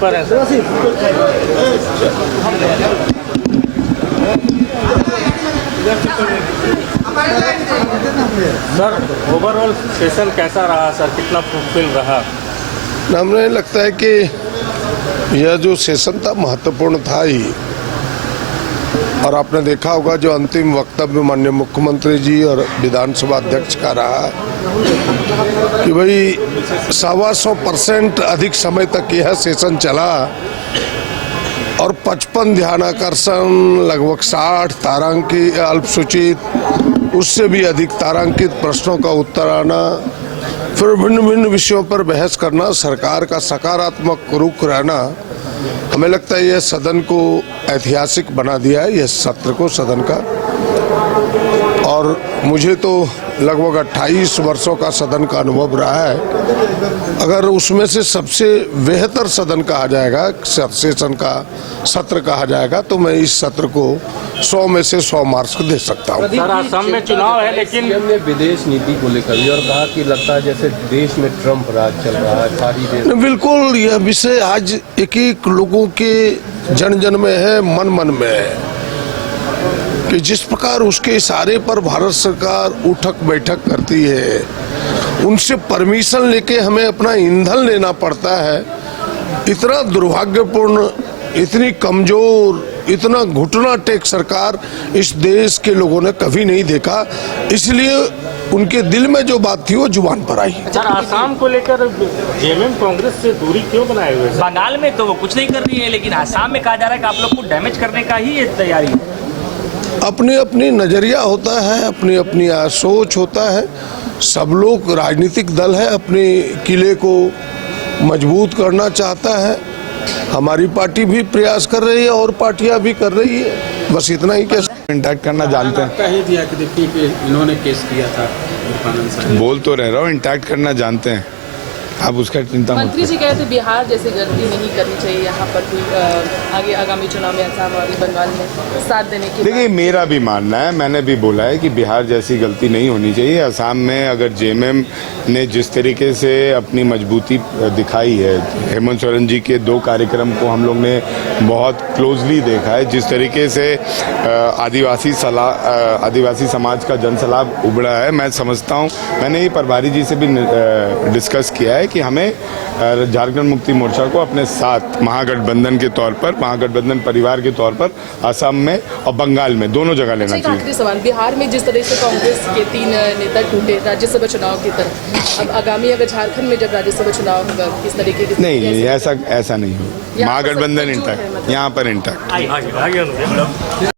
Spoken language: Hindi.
ऊपर है सर। सर ओवरऑल सेशन कैसा रहा सर, कितना फुलफिल रहा? हमें लगता है कि यह जो सेशन था महत्वपूर्ण था ही। और आपने देखा होगा जो अंतिम वक्तव्य माननीय मुख्यमंत्री जी और विधानसभा अध्यक्ष का रहा कि भाई 125% अधिक समय तक यह सेशन चला और 55 ध्यानाकर्षण, लगभग 60 तारांकित अल्पसूचित, उससे भी अधिक तारांकित प्रश्नों का उत्तर आना, फिर भिन्न भिन्न विषयों पर बहस करना, सरकार का सकारात्मक रुख रहना, हमें लगता है यह सदन को ऐतिहासिक बना दिया है, यह सत्र को सदन का। और मुझे तो लगभग 28 वर्षों का सदन का अनुभव रहा है। अगर उसमें से सबसे बेहतर सदन कहा जाएगा, सेशन का सत्र कहा जाएगा, तो मैं इस सत्र को 100 में से 100 मार्क्स दे सकता हूँ। सर असम में चुनाव है, लेकिन हमने विदेश नीति को लेकर भी और कहा कि लगता है जैसे देश में ट्रम्प राज चल रहा है सारी देश। बिल्कुल, यह विषय आज एक एक लोगों के जन जन में है, मन मन में है कि जिस प्रकार उसके इशारे पर भारत सरकार उठक बैठक करती है, उनसे परमिशन लेके हमें अपना ईंधन लेना पड़ता है। इतना दुर्भाग्यपूर्ण, इतनी कमजोर, इतना घुटना टेक सरकार इस देश के लोगों ने कभी नहीं देखा। इसलिए उनके दिल में जो बात थी वो जुबान पर आई। सर आसाम को लेकर जेएमएम कांग्रेस से दूरी क्यों बनाए हुए? बंगाल में तो वो कुछ नहीं कर रही है, लेकिन आसाम में कहा जा रहा है कि आप लोग को डैमेज करने का ही ये तैयारी है। अपनी अपनी नजरिया होता है, अपनी अपनी सोच होता है। सब लोग राजनीतिक दल है, अपने किले को मजबूत करना चाहता है। हमारी पार्टी भी प्रयास कर रही है और पार्टियां भी कर रही है, बस इतना ही कह इंटैक्ट करना जानते हैं। कह दिया कि देखिए कि इन्होंने केस किया था इरफान अंसारी। बोल तो रह रहा हूँ, इंटैक्ट करना जानते हैं, आप उसका चिंता मत मंत्री जी कहते बिहार जैसे गलती नहीं करनी चाहिए यहाँ पर कोई आगे आगामी चुनाव में असम और बंगाल में साथ देने की। देखिए, मेरा भी मानना है, मैंने भी बोला है कि बिहार जैसी गलती नहीं होनी चाहिए। असम में अगर जेएमएम ने जिस तरीके से अपनी मजबूती दिखाई है, हेमंत सोरेन जी के 2 कार्यक्रम को हम लोग ने बहुत क्लोजली देखा है, जिस तरीके से आदिवासी समाज का जनसलाब उभरा है, मैं समझता हूँ, मैंने ये प्रभारी जी से भी डिस्कस किया है कि हमें झारखंड मुक्ति मोर्चा को अपने साथ महागठबंधन के तौर पर, महागठबंधन परिवार के तौर पर असम में और बंगाल में दोनों जगह लेना चाहिए। आखिरी सवाल, बिहार में जिस तरह से कांग्रेस के 3 नेता टूटे राज्यसभा चुनाव की तरह, अब आगामी अगर झारखंड में जब राज्यसभा चुनाव होगा किस तरीके की? नहीं, ऐसा नहीं हो। महागठबंधन इंटैक्ट, यहाँ पर इंटैक्ट।